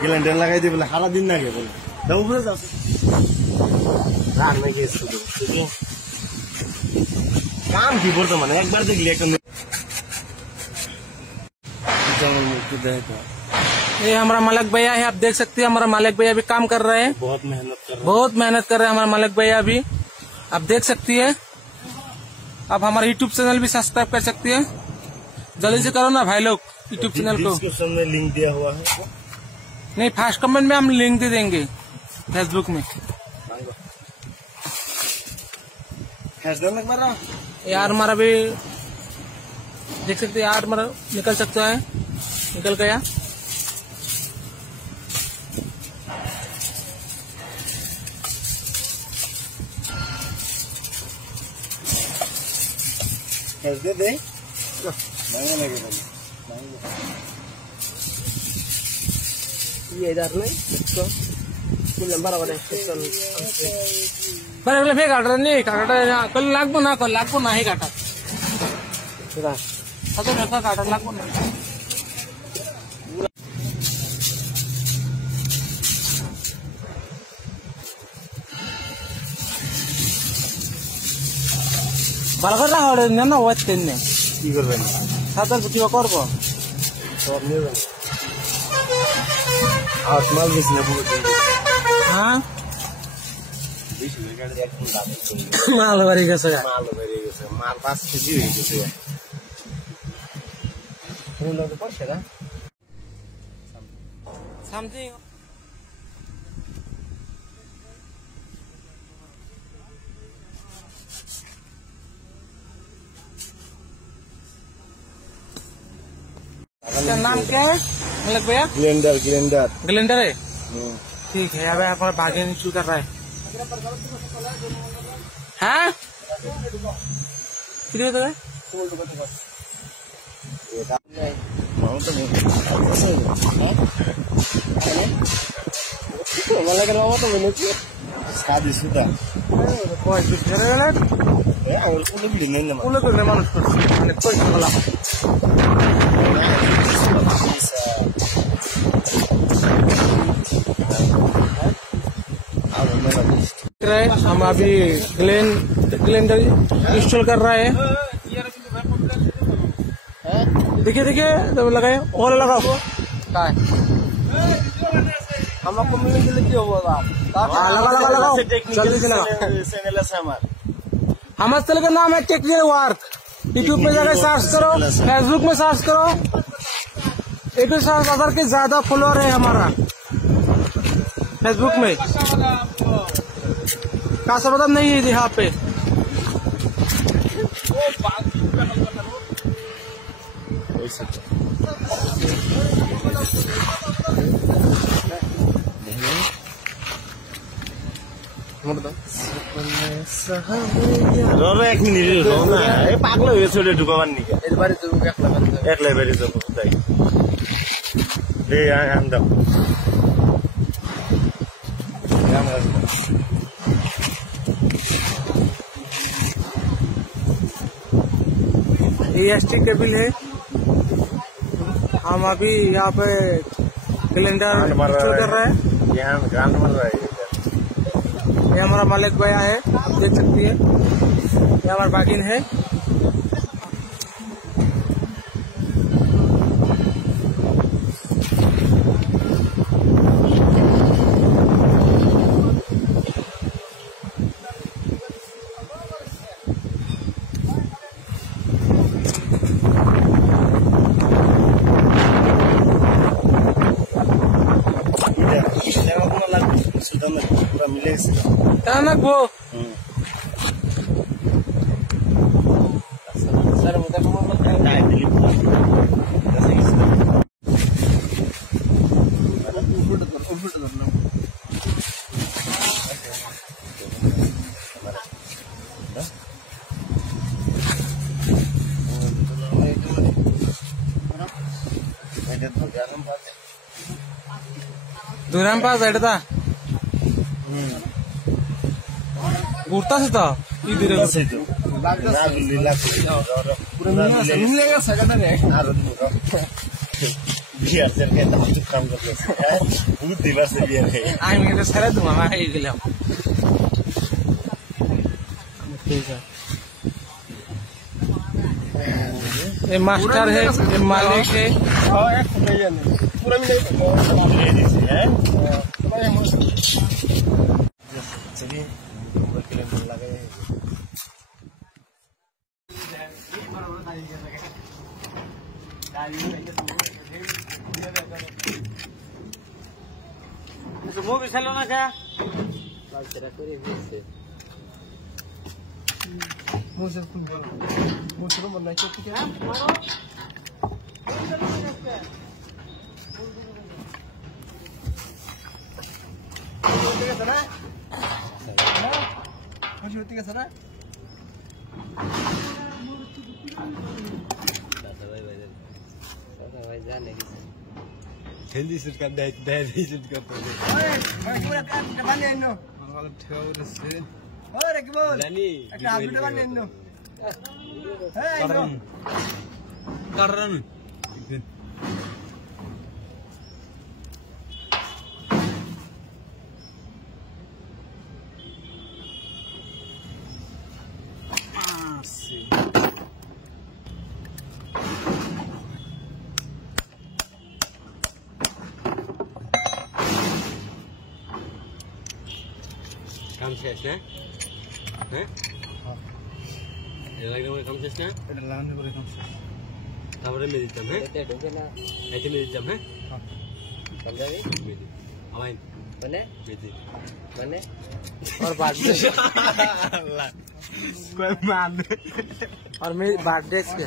গ্যালেন্ডার লাগাই দিয়ে বলে সারা দিন লাগে বলে উপরে যাও রান্না গিয়ে শুধু শুধু কাম কি বর্তমানে একবার দেখলি একটা ये हमारा मालिक भैया है, आप देख सकते हैं हमारा मालिक भैया भी काम कर रहे हैं, बहुत मेहनत कर रहे हैं हमारा मालिक भैया भी, आप देख सकती है। आप हमारा यूट्यूब चैनल भी सब्सक्राइब कर सकती है, जल्दी से करो ना भाई लोग यूट्यूब चैनल को। डिस्क्रिप्शन में लिंक दिया हुआ है, नहीं फर्स्ट कमेंट में हम लिंक दे देंगे फेसबुक में। यार हमारा भी देख सकते हैं, यार हमारा निकल सकता है, निकल गया। दे दे ये इधर नहीं नंबर बरं फे काटा नाही काटा कल लागबो ना हे काटा काटा लागबो ना। বারবার না হলে না ওয়াচ তেনে কি করবেন সাতার কিবা করব সব নিয়ে যাবেন আজ মাল বেশি না বহুত হ্যাঁ বেশি গাড়ি একদম দাম মাল বাড়ি গেছে মাল 5 কেজি হয়ে গেছে কোন লোক পড়ছে না সামথিং इसका नाम क्या है मलिक भैया? ग्लेंडर है, ठीक है। अब हमारा भाग्य इशू कर रहा है, हाँ कितने होता है हम अभी ग्लेंडर इंस्टॉल कर रहा है। देखिए जब लगाए और लगाओ हम आपको मिलने के लिए क्यों बोला लगा जल्दी से लगा। हमारे चैनल का नाम है टेक्निकल वर्क, यूट्यूब पे जाकर सर्च करो, फेसबुक में सर्च करो, 1,700 के ज्यादा फॉलोअर है हमारा फेसबुक में। कासा बदम नहीं है यहाँ पे। एक मिनट पागल हो छोटे ढुकाबार निका एकलाई बारी जाबो ताई दे आम दाम EST केबल है। हम अभी यहाँ पे ग्लेंडर इंस्टॉल कर रहे हैं। यहाँ ग्राउंड मर रहा है। ये हमारा मालिक भैया है, आप देख सकती है, ये हमारा बागिन है। Tanak वो सर मुझे कम मत करना है दिल्ली दूराम पास एडता गुर्ता से था इधर बिहार से काम करते बहुत दिवस से बिहार है आएंगे तो सारा दूंगा मैं ही गया ठीक है ये मास्टर है ये मालिक है पूरा मिले चलिए लगे मूवी चलो ना क्या हिंदी शूट करते हैं हिंदी शूट करते हैं काम शेष ना हैं ये लग रहा है काम शेष ना এটা লাগানো করে কাম তারপরে মেরে দিতাম হ্যাঁ এটা ঢুকে না এতে মেরে দিতাম হ্যাঁ पंजाबी মেরে আমায় बने মেরে बने और बर्थडे अल्लाह कोई मान और मेरी बर्थडे के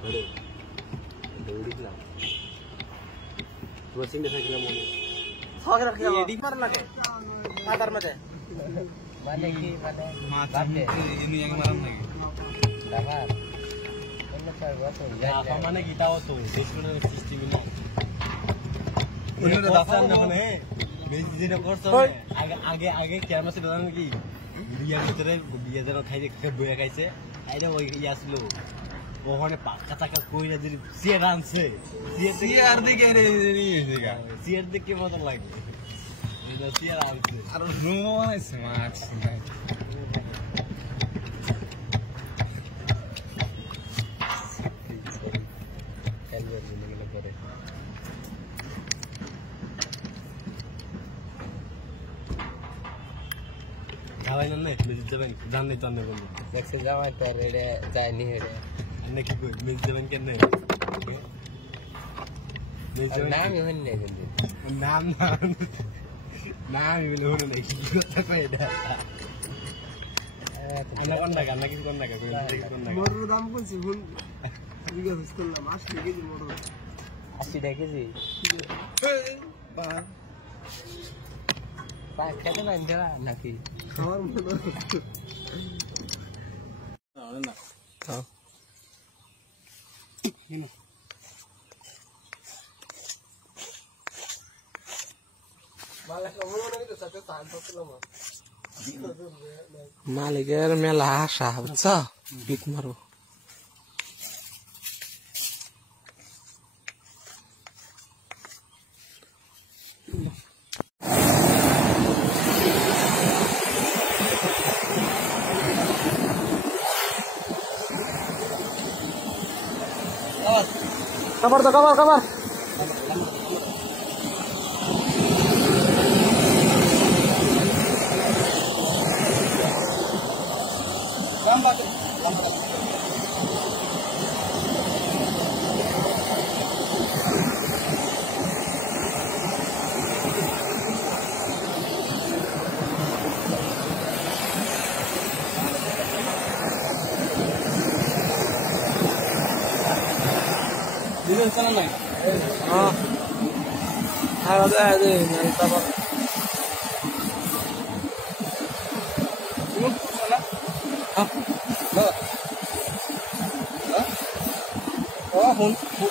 अरे दौड़ी ना क्रॉसिंग देखा किला मोने सागर रखिए ये डीपर लगे आधार में बने की बने माथे ini yang malam lagi dapat ini saya buat tuh apa mana kita waktu diskusi sistem ini उन्होंने उन्होंने दाफा ना होने मेरी जी ने कोर्स होने आगे आगे कैमरा से बताने की बिया भीतर बिया जरा खाई दे बोया कैसे आइने वो यासलो वो होने पाका ताका कोई ना जी सीआर से सीआर दे के रे नहीं है सीआर देख के मतलब लगे ये सीआर से अरे नो स्मार्ट हेलमेट लेने के लिए खावाई ना मेरी जबन जान नहीं चाहने बोलो देख से जावा तो रेडे जाए नहीं रे अन्य की कोई मेरी जबन के नहीं मेरी जबन नाम ही होने नहीं नाम नाम नाम ही लोग नहीं की कोई पैदा अन्य कौन लगा अन्य किसी कौन लगा कोई कौन लगा मोर दाम कौन सी हुन बिगा स्कूल ना मास के जी मोर 80 টাকা কেজি পা খেতে না দেরা নাকি খাওয়ার মতো না হ্যাঁ মালিকের মেলা আশা বুঝছ পিক মারো कवर तो कवर कवर हाँ ada ini apa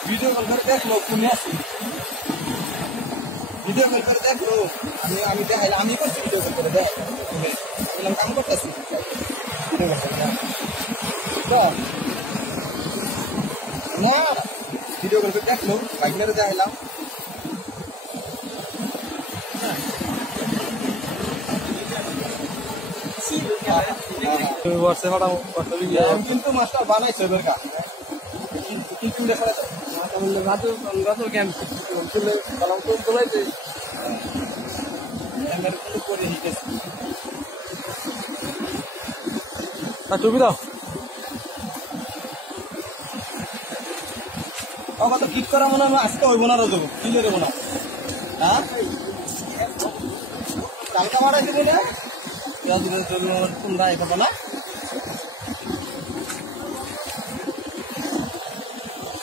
video call करके लोग पुण्य video call করে দেখো আমি দেখাইলে আমি করছি ভিডিও করে দেখ বললাম কাম করতেছি না ভিডিও করে দেখলো বাইক মেরে দেখাইলাম কিন্তু মাস্টার বানাইছে এবার কা কিন্তু দেখা যায় রাজু কেন বললাম তো বলাইছে করে হিটেছে ছবি দাও কত ঠিক করা মনে হয় আজকে হইব না রাজু কি দেব না হ্যাঁ কালকা মারা দিব না রাজুর জন্য তোমরা এটা বলা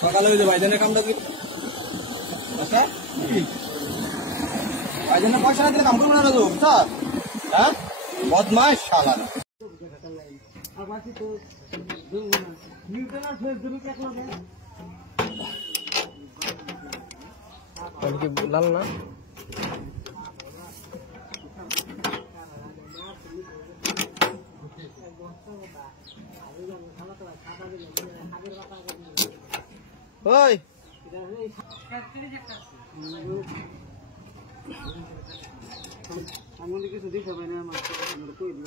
সকালে ওই যে ভাইজানের কামটা আচ্ছা ভাইজানের পয়সা না দিলে কাম করবো না রাজু বুঝছ হ্যাঁ বদমাস শালা লাল না ওই আমি কিছু দিতে পারি না আমার কই দিল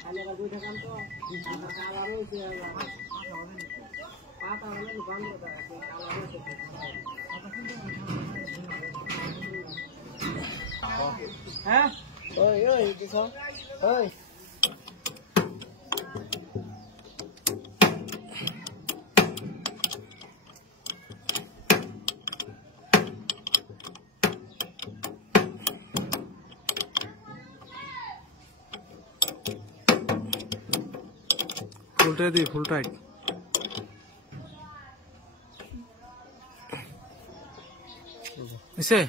খালি আর দুইটা কাম তো কালা রয়েছে পাতা হলে বন্ধ করে রাখে কালা রয়েছে হ্যাঁ ওই ওই দিছো ওই ফুলটা দি ফুল টাইট এসে